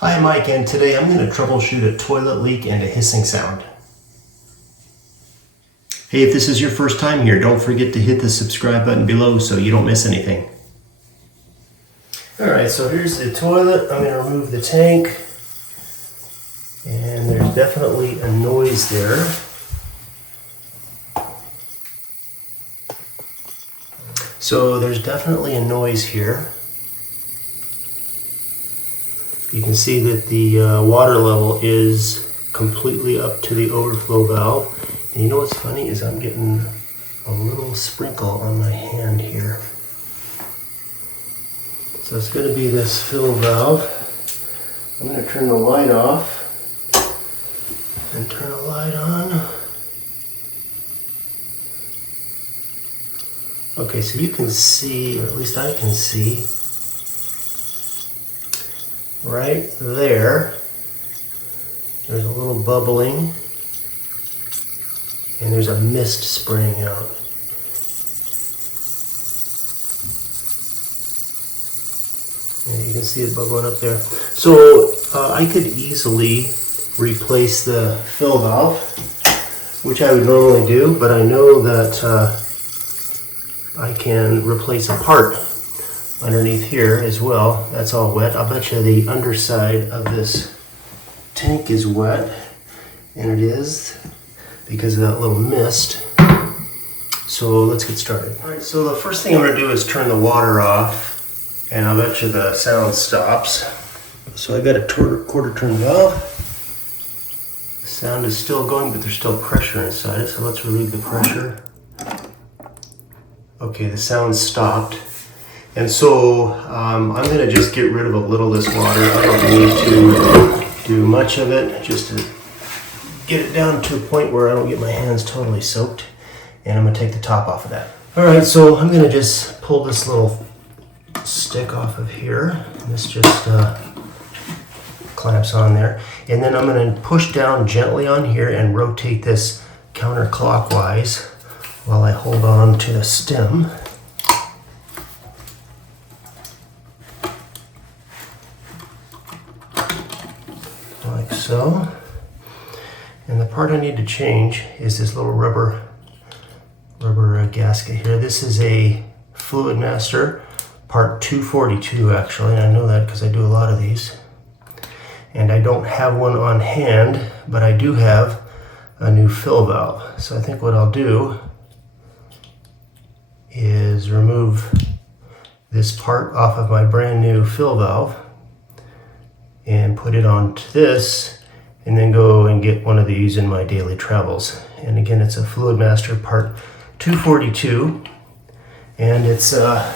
Hi, Mike, and today I'm going to troubleshoot a toilet leak and a hissing sound. Hey, if this is your first time here, don't forget to hit the subscribe button below so you don't miss anything. Alright, so here's the toilet. I'm going to remove the tank. And there's definitely a noise there. So there's definitely a noise here. You can see that the water level is completely up to the overflow valve. And you know what's funny is I'm getting a little sprinkle on my hand here. So it's going to be this fill valve. I'm going to turn the light off and turn the light on. Okay, so you can see, or at least I can see, right there, there's a little bubbling and there's a mist spraying out. And you can see it bubbling up there. So I could easily replace the fill valve, which I would normally do, but I know that I can replace a part underneath here as well. That's all wet. I'll bet you the underside of this tank is wet, and it is because of that little mist. So let's get started. All right, so the first thing I'm going to do is turn the water off, and I'll bet you the sound stops. So I got a quarter turn valve. The sound is still going, but there's still pressure inside it, so let's relieve the pressure. Okay, the sound stopped. And so I'm going to just get rid of a little of this water. I don't need to do much of it, just to get it down to a point where I don't get my hands totally soaked. And I'm going to take the top off of that. Alright, so I'm going to just pull this little stick off of here. And this just clamps on there. And then I'm going to push down gently on here and rotate this counterclockwise while I hold on to the stem. Like so. And the part I need to change is this little rubber gasket here. This is a Fluidmaster part 242 actually, and I know that because I do a lot of these. And I don't have one on hand, but I do have a new fill valve. So I think what I'll do is remove this part off of my brand new fill valve and put it onto this, and then go and get one of these in my daily travels. And again, it's a Fluidmaster part 242, and it's about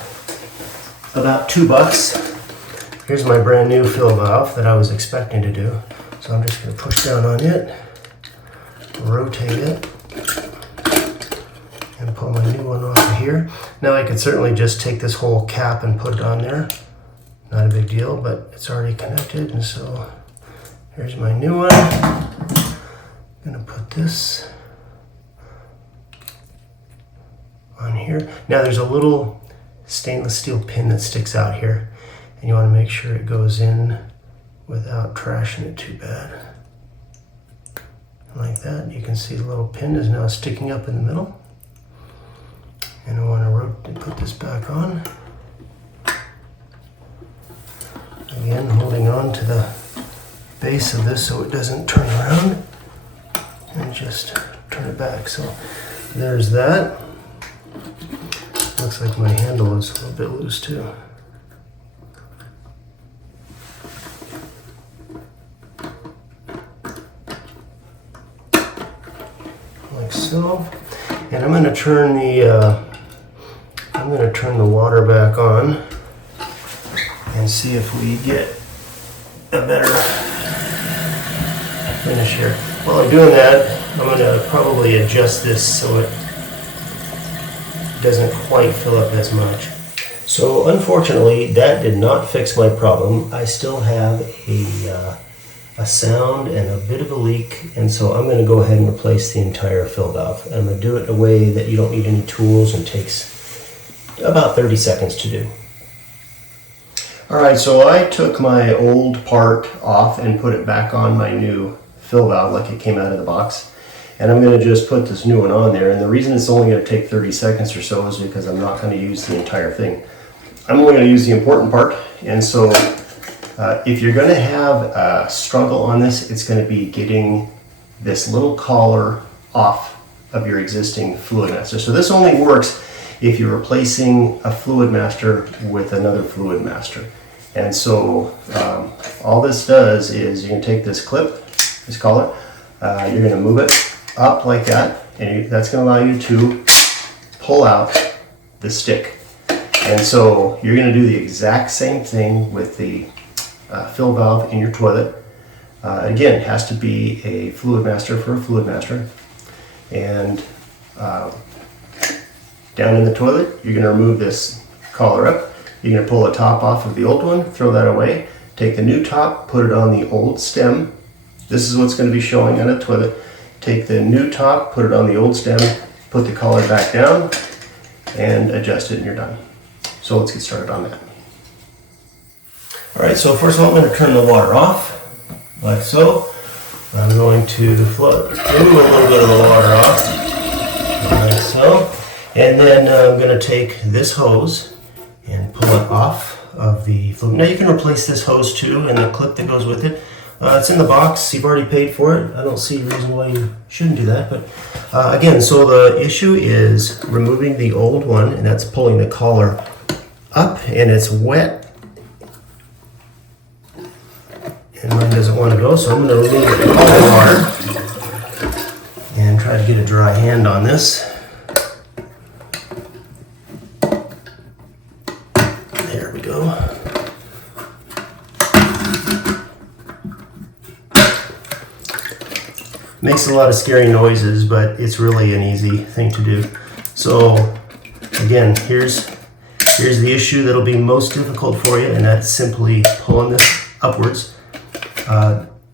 $2. Here's my brand new fill valve that I was expecting to do. So I'm just going to push down on it, rotate it, and pull my new one off of here. Now I could certainly just take this whole cap and put it on there. Not a big deal, but it's already connected, and so here's my new one. I'm gonna put this on here. Now there's a little stainless steel pin that sticks out here, and you want to make sure it goes in without trashing it too bad. Like that. You can see the little pin is now sticking up in the middle. And I want to put this back on. Again, holding on to the base of this so it doesn't turn around, and just turn it back. So there's that. Looks like my handle is a little bit loose too. Like so. And I'm going to turn the water back on and see if we get a better finish here. While I'm doing that, I'm going to probably adjust this so it doesn't quite fill up as much. So unfortunately, that did not fix my problem. I still have a sound and a bit of a leak, and so I'm going to go ahead and replace the entire fill valve. I'm going to do it in a way that you don't need any tools and takes about 30 seconds to do. Alright, so I took my old part off and put it back on my new fill valve like it came out of the box. And I'm going to just put this new one on there. And the reason it's only going to take 30 seconds or so is because I'm not going to use the entire thing. I'm only going to use the important part. And so if you're going to have a struggle on this, it's going to be getting this little collar off of your existing Fluidmaster. So this only works if you're replacing a Fluidmaster with another Fluidmaster. And so all this does is you can take this clip, this collar, you're going to move it up like that, and that's going to allow you to pull out the stick. And so you're going to do the exact same thing with the fill valve in your toilet. Again, it has to be a Fluidmaster for a Fluidmaster. And down in the toilet, you're going to remove this collar up. You're going to pull the top off of the old one, throw that away, take the new top, put it on the old stem. This is what's going to be showing on the toilet. Take the new top, put it on the old stem, put the collar back down, and adjust it, and you're done. So let's get started on that. Alright, so first of all, I'm going to turn the water off, like so. I'm going to flood, move a little bit of the water off, like so. And then I'm going to take this hose and pull it off of the fluid. Now you can replace this hose too and the clip that goes with it. It's in the box, you've already paid for it. I don't see a reason why you shouldn't do that. But again, so the issue is removing the old one, and that's pulling the collar up, and it's wet. And mine doesn't want to go, so I'm going to remove it all the water and try to get a dry hand on this. There we go. Makes a lot of scary noises, but it's really an easy thing to do. So again, here's the issue that'll be most difficult for you, and that's simply pulling this upwards.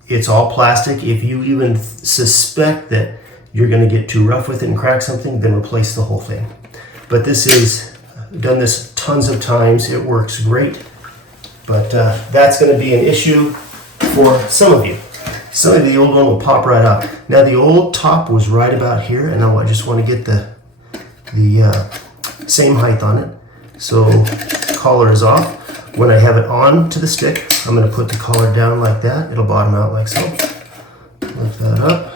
It's all plastic. If you even suspect that you're going to get too rough with it and crack something, then replace the whole thing. But this is, done this tons of times. It works great. But that's going to be an issue for some of you. Some of the old one will pop right out. Now the old top was right about here, and now I just want to get the same height on it. So collar is off. When I have it on to the stick, I'm going to put the collar down like that. It'll bottom out like so. Lift that up.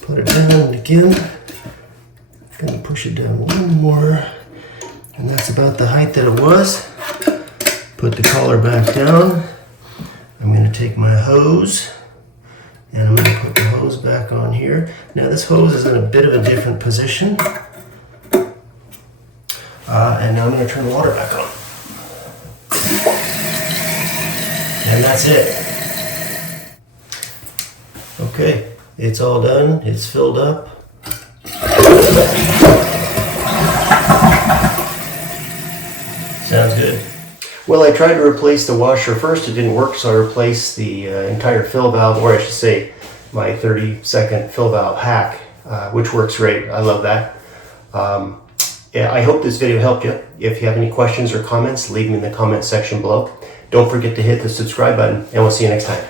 Put it down again. I'm going to push it down a little more. And that's about the height that it was. Put the collar back down. I'm going to take my hose and I'm going to put the hose back on here. Now this hose is in a bit of a different position. And now I'm going to turn the water back on. And that's it. Okay, it's all done. It's filled up. Sounds good. Well, I tried to replace the washer first. It didn't work, so I replaced the entire fill valve, or I should say my 30-second fill valve hack, which works great. I love that. Yeah, I hope this video helped you. If you have any questions or comments, leave them in the comment section below. Don't forget to hit the subscribe button, and we'll see you next time.